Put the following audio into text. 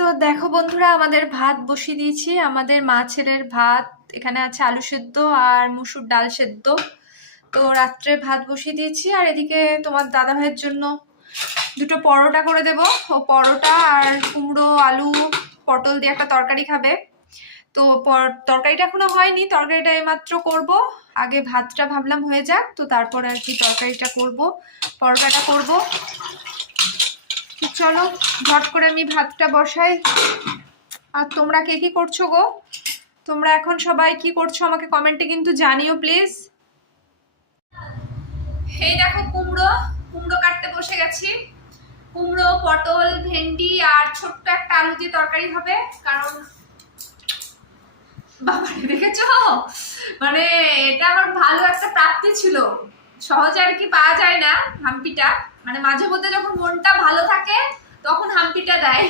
তো দেখো বন্ধুরা, আমাদের ভাত বসিয়ে দিয়েছি। আমাদের মা ছেলের ভাত। এখানে আছে আলু সেদ্ধ আর মুসুর ডাল সেদ্ধ। তো রাত্রে ভাত বসিয়ে দিয়েছি। আর এদিকে তোমার দাদা ভাইয়ের জন্য দুটো পরোটা করে দেব। ও পরোটা আর কুমড়ো আলু পটল দিয়ে একটা তরকারি খাবে। তো তরকারিটা এখনো হয়নি, তরকারিটা এইমাত্র করব। আগে ভাতটা ভাবলাম হয়ে যাক, তো তারপরে আর কি তরকারিটা করব, পরোটাটা করব। চলো ঝট করে আমি ভাতটা বসাই। আর তোমরা কে কি করছো গো? তোমরা এখন সবাই কি করছো আমাকে কমেন্টে কিন্তু জানিও প্লিজ। এই দেখো কুমড়ো কুমড়ো কাটতে বসে গেছি। কুমড়ো, পটল, ভেন্ডি আর ছোট্ট একটা আলু দিয়ে তরকারি হবে। কারণ বাবা, দেখেছো, মানে এটা আমার ভালো একটা প্রাপ্তি ছিল। সহজে আর কি পাওয়া যায় না হাম্পিটা। মানে মাঝে মধ্যে যখন মনটা ভালো থাকে তখন হাম্পিটা দেয়।